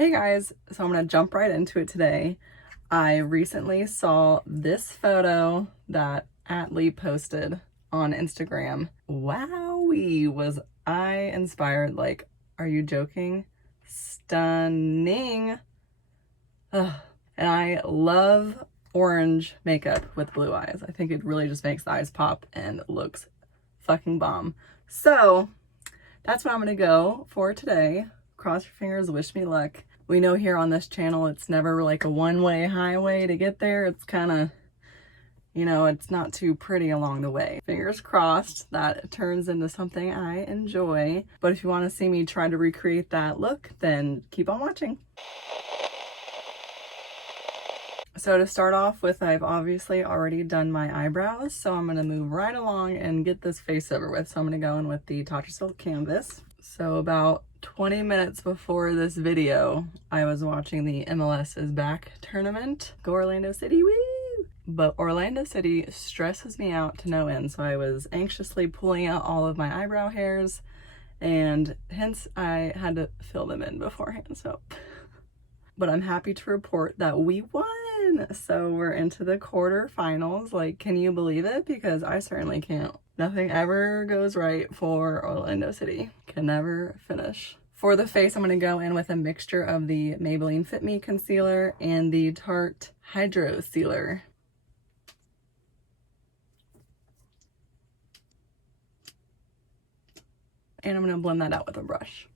Hey guys, so I'm gonna jump right into it today. I recently saw this photo that atleeeey posted on Instagram. Wowee, was I inspired. Like, are you joking? Stunning. Ugh. And I love orange makeup with blue eyes. I think it really just makes the eyes pop and looks fucking bomb. So that's what I'm gonna go for today. Cross your fingers, wish me luck. We know here on this channel it's never like a one-way highway to get there. It's kind of, you know, it's not too pretty along the way. Fingers crossed that it turns into something I enjoy. But if you want to see me try to recreate that look, then keep on watching. So to start off with, I've obviously already done my eyebrows, so I'm going to move right along and get this face over with. So I'm going to go in with the Tatcha Silk Canvas. So about 20 minutes before this video, I was watching the MLS is Back tournament. Go Orlando City, woo! But Orlando City stresses me out to no end, so I was anxiously pulling out all of my eyebrow hairs, and hence I had to fill them in beforehand, so. But I'm happy to report that we won! So we're into the quarterfinals. Like, can you believe it? Because I certainly can't. Nothing ever goes right for Orlando City. Can never finish. For the face, I'm going to go in with a mixture of the Maybelline Fit Me Concealer and the Tarte Hydro Sealer. And I'm going to blend that out with a brush.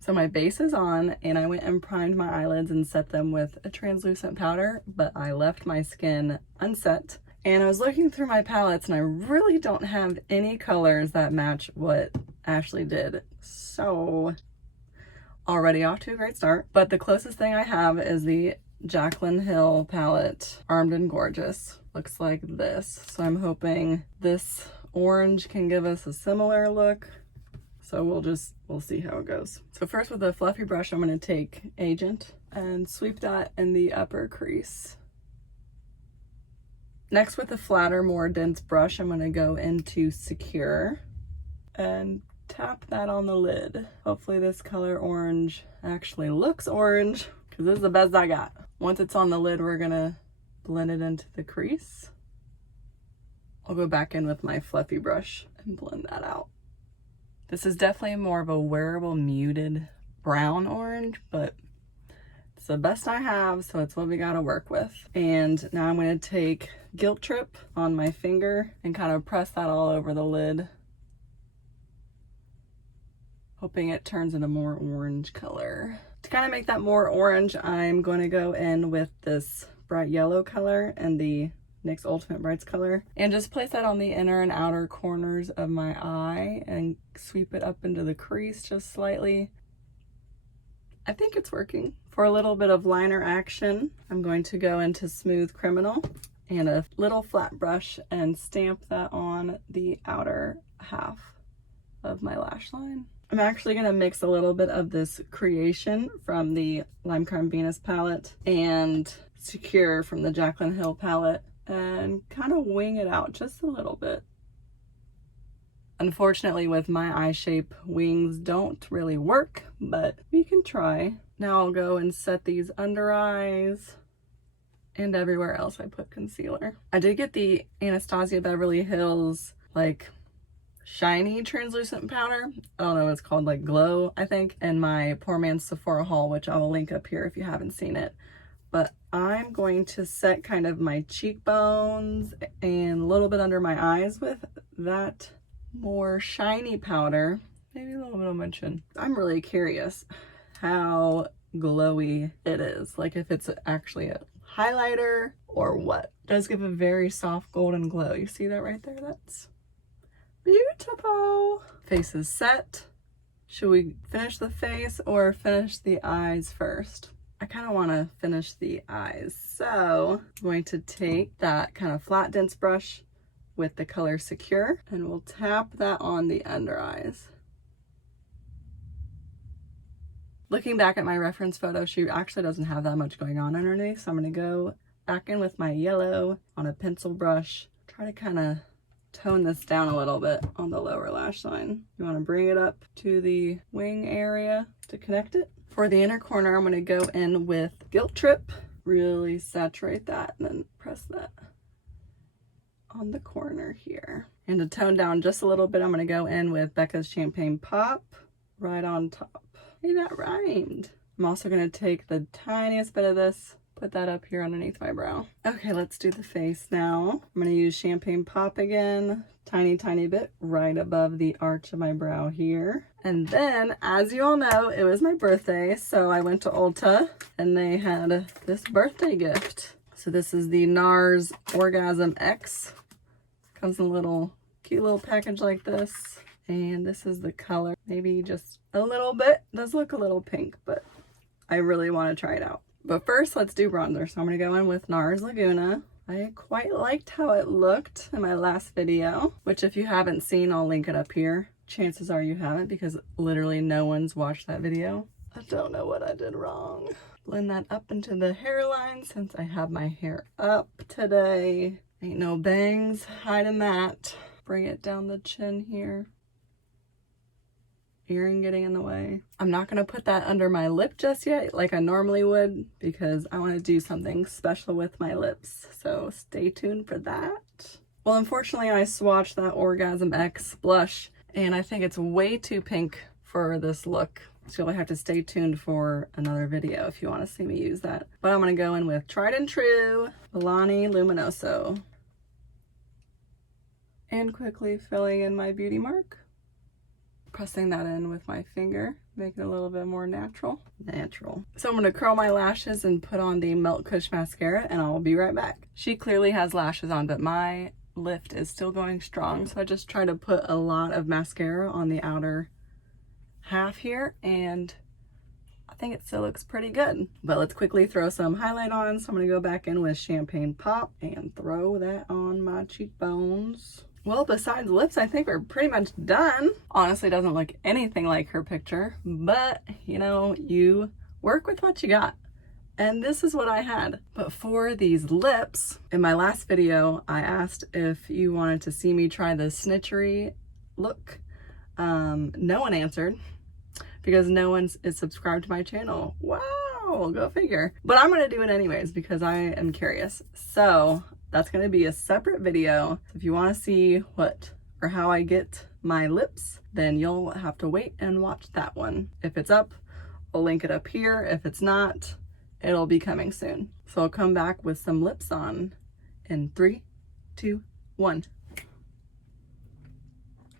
So my base is on, and I went and primed my eyelids and set them with a translucent powder, but I left my skin unset. And I was looking through my palettes, and I really don't have any colors that match what Ashley did. So already off to a great start. But the closest thing I have is the Jaclyn Hill palette, Armed and Gorgeous. Looks like this. So I'm hoping this orange can give us a similar look. So we'll see how it goes. So first, with a fluffy brush, I'm going to take Agent and sweep that in the upper crease. Next, with a flatter, more dense brush, I'm going to go into Secure and tap that on the lid. Hopefully this color orange actually looks orange, because this is the best I got. Once it's on the lid, we're going to blend it into the crease. I'll go back in with my fluffy brush and blend that out. This is definitely more of a wearable muted brown orange, but it's the best I have, so it's what we gotta work with. And now I'm gonna take Guilt Trip on my finger and kind of press that all over the lid, hoping it turns into more orange color. To kind of make that more orange, I'm going to go in with this bright yellow color and the NYX Ultimate Brights color, and just place that on the inner and outer corners of my eye and sweep it up into the crease just slightly. I think it's working. For a little bit of liner action, I'm going to go into Smooth Criminal and a little flat brush and stamp that on the outer half of my lash line. I'm actually going to mix a little bit of this Creation from the Lime Crime Venus palette and Secure from the Jaclyn Hill palette, and kind of wing it out just a little bit. Unfortunately, with my eye shape, wings don't really work, but we can try. Now I'll go and set these under eyes and everywhere else I put concealer. I did get the Anastasia Beverly Hills like shiny translucent powder. I don't know what it's called, like Glow, I think, in my Poor Man's Sephora haul, which I will link up here if you haven't seen it. But I'm going to set kind of my cheekbones and a little bit under my eyes with that more shiny powder, maybe a little bit on my chin. I'm really curious how glowy it is, like if it's actually a highlighter or what. It does give a very soft golden glow. You see that right there? That's beautiful. Face is set. Should we finish the face or finish the eyes first? I kind of want to finish the eyes, so I'm going to take that kind of flat dense brush with the color Secure, and we'll tap that on the under eyes. Looking back at my reference photo, she actually doesn't have that much going on underneath, so I'm going to go back in with my yellow on a pencil brush, try to kind of tone this down a little bit on the lower lash line. You want to bring it up to the wing area to connect it. For the inner corner, I'm going to go in with Guilt Trip. Really saturate that and then press that on the corner here. And to tone down just a little bit, I'm going to go in with Becca's Champagne Pop right on top. Hey, that rhymed. I'm also going to take the tiniest bit of this, put that up here underneath my brow. Okay, let's do the face now. I'm going to use Champagne Pop again, tiny bit right above the arch of my brow here. And then, as you all know, it was my birthday, so I went to Ulta and they had this birthday gift. So this is the NARS Orgasm X. Comes in a little cute little package like this. And this is the color. Maybe just a little bit. Does look a little pink, but I really want to try it out. But first, let's do bronzer. So I'm going to go in with NARS Laguna. I quite liked how it looked in my last video, which if you haven't seen, I'll link it up here. Chances are you haven't because literally no one's watched that video. I don't know what I did wrong. Blend that up into the hairline since I have my hair up today. Ain't no bangs hiding that. Bring it down the chin here. Earring getting in the way. I'm not going to put that under my lip just yet like I normally would because I want to do something special with my lips. So stay tuned for that. Well, unfortunately, I swatched that Orgasm X blush and I think it's way too pink for this look. So you'll have to stay tuned for another video if you want to see me use that. But I'm going to go in with Tried and True Milani Luminoso. And quickly filling in my beauty mark. Pressing that in with my finger, make it a little bit more natural. So I'm going to curl my lashes and put on the Melt Kush mascara and I'll be right back. She clearly has lashes on, but my lift is still going strong. So I just try to put a lot of mascara on the outer half here and I think it still looks pretty good. But let's quickly throw some highlight on. So I'm going to go back in with Champagne Pop and throw that on my cheekbones. Well, besides lips, I think we're pretty much done. Honestly, doesn't look anything like her picture, but you know, you work with what you got. And this is what I had. But for these lips, in my last video, I asked if you wanted to see me try the snitchery look. No one answered because no one is subscribed to my channel. Wow, go figure. But I'm gonna do it anyways because I am curious. So that's going to be a separate video. If you want to see what or how I get my lips, then you'll have to wait and watch that one. If it's up, I'll link it up here. If it's not, it'll be coming soon. So I'll come back with some lips on in 3, 2, 1.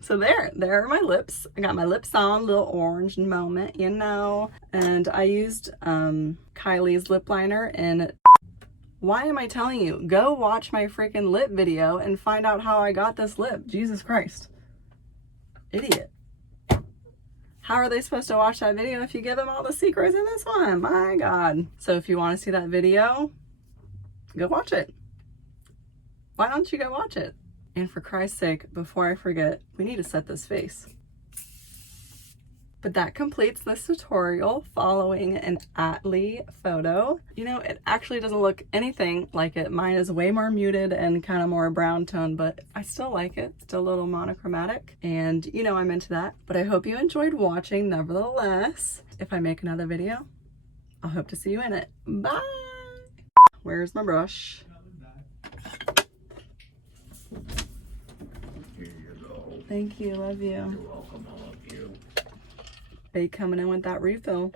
So there are my lips. I got my lips on, little orange moment, you know. And I used Kylie's lip liner in... Why am I telling you? Go watch my freaking lip video and find out how I got this lip. Jesus Christ. Idiot. How are they supposed to watch that video if you give them all the secrets in this one? My God. So if you want to see that video, go watch it. Why don't you go watch it? And for Christ's sake, before I forget, we need to set this face. But that completes this tutorial following an atleeeey photo. You know, it actually doesn't look anything like it. Mine is way more muted and kind of more brown tone, but I still like it. Still a little monochromatic. And you know I'm into that. But I hope you enjoyed watching nevertheless. If I make another video, I hope to see you in it. Bye! Where's my brush? Here you go. Thank you, love you. You're welcome, I love you. They coming in with that refill.